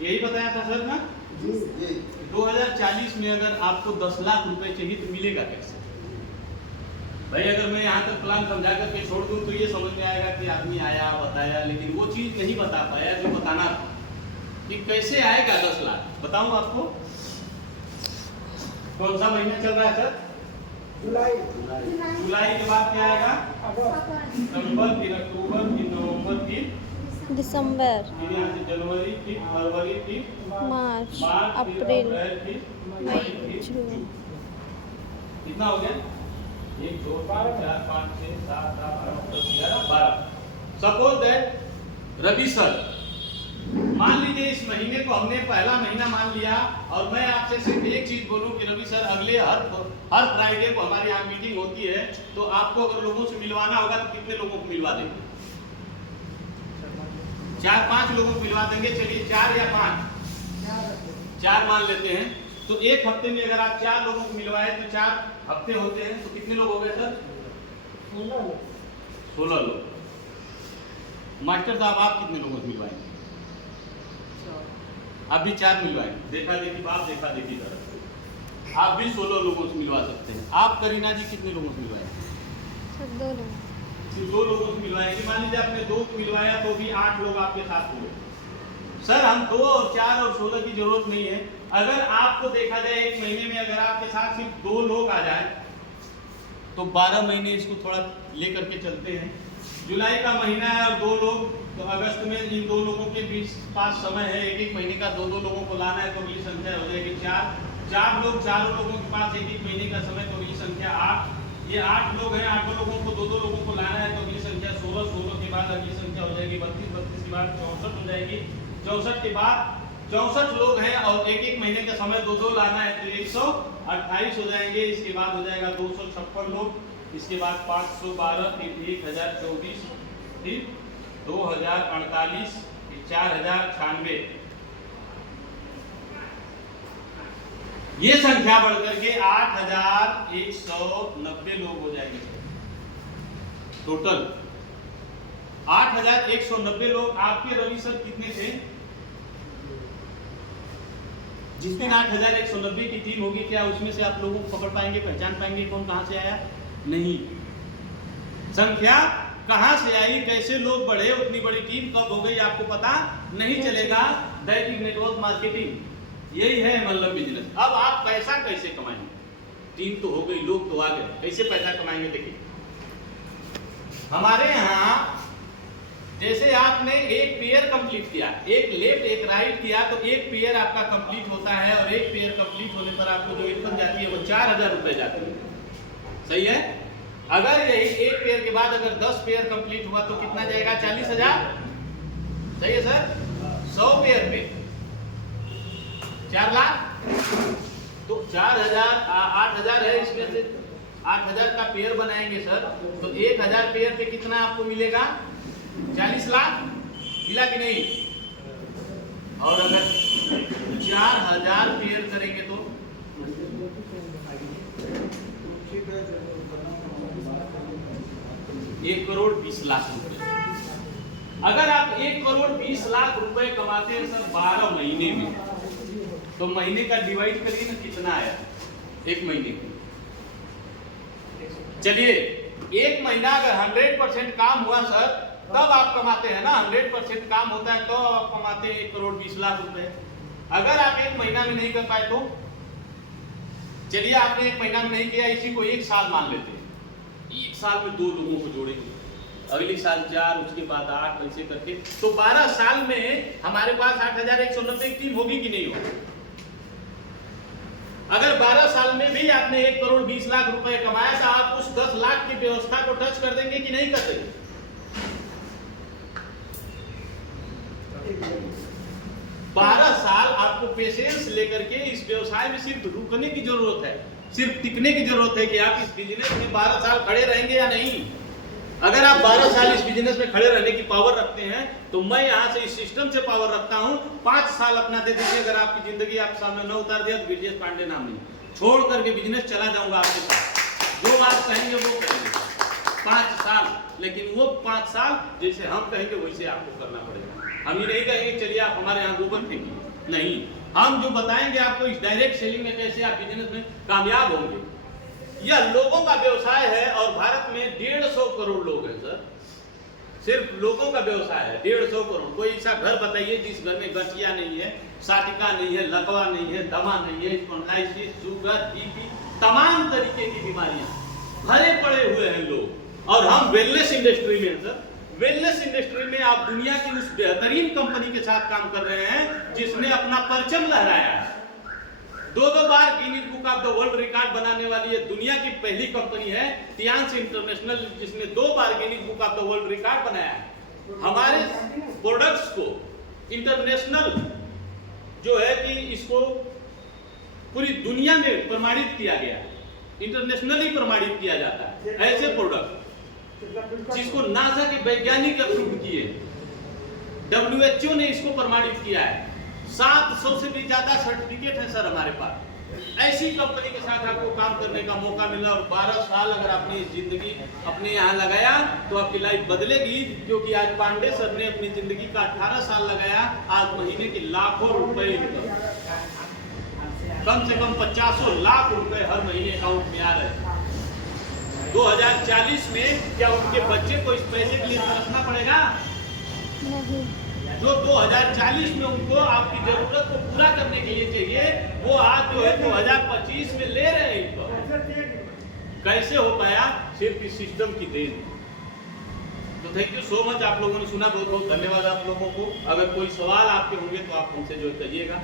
यही बताया था सर ना? 2040 में अगर आपको 10 लाख रुपए चाहिए तो मिलेगा कैसे? भाई अगर मैं यहाँ तक प्लान समझा करके छोड़ दूँ तो ये समझ में आएगा कि आदमी आया बताया, लेकिन वो चीज़ नहीं बता पाया जो बताना था कि कैसे आएगा 10 लाख। बताऊँ आपको? कौन सा महीना चल रहा है सर? जुलाई के बाद क्या आएगा? सितंबर, फिर अक्टूबर, फिर नवंबर, फिर दिसंबर, फिर यहाँ से जनवरी, फिर फरवरी, फिर मार्च, फिर अप्रैल, फिर मई, फिर जून। कितना हो गया? 1 2 3 4 5 6 7 8 9 10 11 12। सपोज दैट रवि सर, मान लीजिए इस महीने को हमने पहला महीना मान लिया और मैं आपसे सिर्फ एक चीज बोलूं कि रवि सर अगले हर फ्राइडे को हमारे यहाँ मीटिंग होती है, तो आपको अगर लोगों से मिलवाना होगा तो कितने लोगों को मिलवा देंगे? 4-5 लोगों को मिलवा देंगे। चलिए 4 या 5, 4 मान लेते हैं। तो एक हफ्ते में अगर आप 4 लोगों को मिलवाए तो 4 हफ्ते होते हैं, तो कितने लोग हो गए सर? 16 लोग। मास्टर साहब आप कितने लोगों को मिलवाएंगे? आप भी 4 मिलवाएंगे। देखा देखी बाप, देखा देखी तरफ। आप भी 16 लोगों से मिलवा सकते हैं। आप करीना जी कितने लोगों से मिलवाएंगे? सर 2 लोग। सिर्फ 2 लोगों से मिलवाएंगे। मान लीजिए आपने 2 को मिलवाया तो भी 8 लोग आपके साथ हुए। सर हम 2 और 4 और 16 की जरूरत नहीं है। अगर आपको देखा जाए एक महीने में अगर आपके साथ सिर्फ 2 लोग आ जाए तो 12 महीने इसको थोड़ा लेकर के चलते हैं। जुलाई का महीना है और 2 लोग, तो अगस्त में इन 2 लोगों के बीच पास समय है, एक महीने का 2 लोगों को लाना है, तो अगली संख्या हो जाएगी 4 लोग, 4 लोगों के पास एक महीने का समय, तो अगली संख्या 8। ये 8 लोग हैं, 8 लोगों को 2 लोगों को लाना है, तो अगली संख्या 16 के बाद अगली संख्या हो जाएगी 32 के बाद 64 हो जाएगी, 64 के बाद 64 लोग हैं और एक महीने का समय 2 लाना है, तो 128 हो जाएंगे। इसके बाद हो जाएगा 256 लोग, इसके बाद 512, फिर 1024, फिर 2048, फिर 4096। ये संख्या बढ़कर के 8190 लोग हो जाएंगे टोटल। 8190 लोग। आपके रवि सर कितने थे? जिस दिन 8190 की टीम होगी, क्या उसमें से आप लोगों को पकड़ पाएंगे, पहचान पाएंगे कौन कहां से आया? नहीं। संख्या कहां से आई, कैसे लोग बढ़े, उतनी बड़ी टीम कब हो गई आपको पता नहीं चलेगा। That is network marketing. यही है मतलब बिजनेस। अब आप पैसा कैसे कमाएंगे? टीम तो हो गई, लोग तो आ गए, कैसे पैसा कमाएंगे? देखिए हमारे यहाँ जैसे आपने एक पेयर कंप्लीट किया, एक लेफ्ट एक राइट किया, तो एक पेयर आपका कंप्लीट होता है और एक पेयर कंप्लीट होने पर आपको जो इनकम जाती है वो 4000 रुपए जाती है। सही है? अगर यही एक पेयर के बाद अगर 10 पेयर कंप्लीट हुआ तो कितना जाएगा? 40000। सही है सर? 100 पेयर पे 4 लाख, तो 4000 8000 है, इसमें से 8000 का पेयर बनाएंगे सर, तो 1000 पेयर पे कितना आपको मिलेगा? 40 लाख। मिला कि नहीं? और अगर 4000 पेयर करेंगे तो 1 करोड़ 20 लाख रुपए। अगर आप 1 करोड़ 20 लाख रुपए कमाते हैं सर 12 महीने में, तो महीने का डिवाइड करिए ना, कितना आया एक महीने को? चलिए एक महीना अगर 100% काम हुआ सर, तब आप कमाते हैं ना। 100% काम होता है तो आप कमाते हैं 1 करोड़ 20 लाख रुपए। अगर आप एक महीना में नहीं कर पाए तो चलिए आपने एक महीना में नहीं किया, इसी को 1 साल मान लेते हैं। 1 साल में 2 लोगों को जोड़ेंगे, अगले साल 4, उसके बाद 8, ऐसे करके तो 12 साल में हमारे पास 8190 की टीम होगी कि नहीं होगी? अगर 12 साल में भी आपने 1 करोड़ 20 लाख रुपए कमाया तो आप उस 10 लाख की व्यवस्था को टच कर देंगे कि नहीं कर देंगे? 12 साल आपको पेशेंस लेकर के इस व्यवसाय में सिर्फ रुकने की जरूरत है, सिर्फ टिकने की जरूरत है कि आप इस बिजनेस में 12 साल खड़े रहेंगे या नहीं। अगर आप 12 साल इस बिजनेस में खड़े रहने की पावर रखते हैं तो मैं यहाँ से इस सिस्टम से पावर रखता हूँ। 5 साल अपना दे दीजिए, अगर आपकी जिंदगी आप सामने न उतार दिया तो ब्रिजेश पांडे नाम नहीं, छोड़ करके बिजनेस चला जाऊंगा आपके साथ। जो आप कहेंगे वो करेंगे। 5 साल, लेकिन वो 5 साल जैसे हम कहेंगे वैसे आपको करना पड़ेगा। हम ये नहीं कहेंगे चलिए आप हमारे यहाँ गोबर फेंकिए, नहीं, हम जो बताएंगे आपको इस डायरेक्ट सेलिंग में कैसे आप बिजनेस में कामयाब होंगे। यह लोगों का व्यवसाय है और भारत में 150 करोड़ लोग हैं सर, सिर्फ लोगों का व्यवसाय है 150 करोड़। कोई ऐसा घर बताइए जिस घर में गठिया नहीं है, साटिका नहीं है, लकवा नहीं है, दमा नहीं है, स्पॉन्डिलाइटिस, शुगर, बीपी, तमाम तरीके की बीमारियां भरे पड़े हुए हैं लोग। और हम वेलनेस इंडस्ट्री में हैं सर, वेलनेस इंडस्ट्री में आप दुनिया की उस बेहतरीन कंपनी के साथ काम कर रहे हैं जिसने अपना परचम लहराया है। 2 बार Guinness Book of the World Record बनाने वाली ये दुनिया की पहली कंपनी है टियांस इंटरनेशनल, जिसने 2 बार Guinness Book of the World Record बनाया है। हमारे प्रोडक्ट्स को इंटरनेशनल जो है कि इसको पूरी दुनिया में प्रमाणित किया गया, इंटरनेशनली प्रमाणित किया जाता है। ऐसे प्रोडक्ट जिसको नासा के वैज्ञानिक अप्रूव किए, WHO ने इसको प्रमाणित किया है, 700 से भी ज्यादा सर्टिफिकेट है सर हमारे पास। ऐसी कंपनी के साथ आपको काम करने का मौका मिला और 12 साल अगर आपने जिंदगी अपने यहाँ लगाया तो आपकी लाइफ बदलेगी। क्योंकि आज पांडे सर ने अपनी जिंदगी का 18 साल लगाया, आज महीने के लाखों रुपए इनकम, कम से कम 50 लाख रुपए हर महीने अकाउंट में आ रहे हैं। 2040 में क्या उनके बच्चे को इस पैसे के लिए तरसना पड़ेगा? नहीं। जो 2040 में उनको आपकी जरूरत को पूरा करने के लिए चाहिए, वो आज जो है 2025 में ले रहे हैं इनको। कैसे हो पाया? सिर्फ इस सिस्टम की देन। तो थैंक यू सो मच, आप लोगों ने सुना, बहुत बहुत धन्यवाद आप लोगों को। अगर कोई सवाल आपके होंगे तो आप हमसे जो कहिएगा।